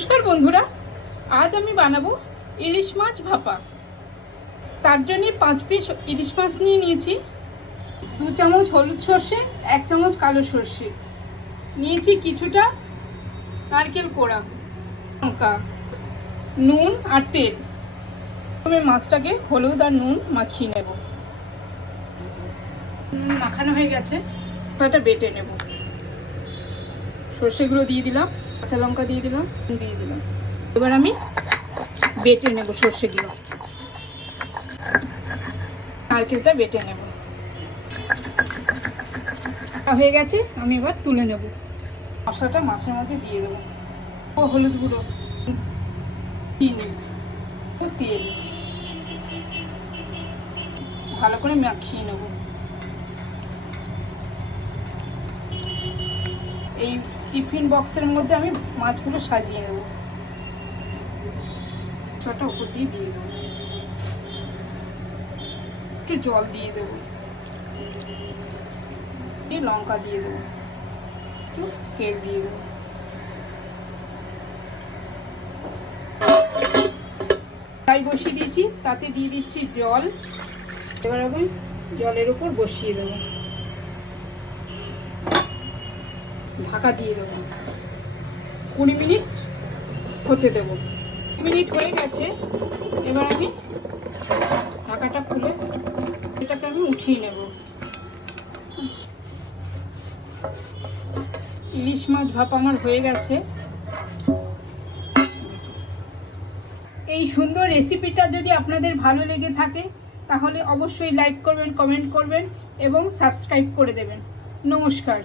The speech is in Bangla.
নমস্কার বন্ধুরা, আজ আমি বানাবো ইলিশ মাছ ভাপা। তার জন্য 5 পিস ইলিশ মাছ নিয়ে নিয়েছি। 2 চামচ হলুদ সর্ষে, 1 চামচ কালো সর্ষে নিয়েছি, কিছুটা নারকেল কোড়া, লঙ্কা, নুন আর তেল। প্রথমে মাছটাকে হলুদ আর নুন মাখিয়ে নেব। মাখানো হয়ে গেছে, এটা বেটে নেব। সর্ষেগুলো দিয়ে দিলাম, কাঁচা লঙ্কা দিয়ে দিলাম, এবার আমি বেটে নেব সর্ষেগুলো, নারকেলটা বেটে নেব। হয়ে গেছে, আমি এবার তুলে নেব। মশলাটা মাছের মধ্যে দিয়ে দেবো। হলুদ গুঁড়ো, চিনি ও তেল ভালো করে মাখিয়ে নেব। এই টিফিন বক্সের মধ্যে আমি মাছগুলো সাজিয়ে নেব। ছোটা উপর দিয়ে দেবো, একটু জল দিয়ে দেবো, লঙ্কা দিয়ে দেবো, একটু তেল দিয়ে দেবো। কড়াই বসিয়ে দিয়েছি, তাতে দিয়ে দিচ্ছি জল। এবার আমি জলের উপর বসিয়ে দেবো, ঢাকা দিয়ে দেবো। 20 মিনিট হতে দেবো। মিনিট হয়ে গেছে, এবার আমি ঢাকাটা খুলে এটাকে আমি উঠিয়ে নেব। ইলিশ মাছ ভাপা আমার হয়ে গেছে। এই সুন্দর রেসিপিটা যদি আপনাদের ভালো লেগে থাকে তাহলে অবশ্যই লাইক করবেন, কমেন্ট করবেন এবং সাবস্ক্রাইব করে দেবেন। নমস্কার।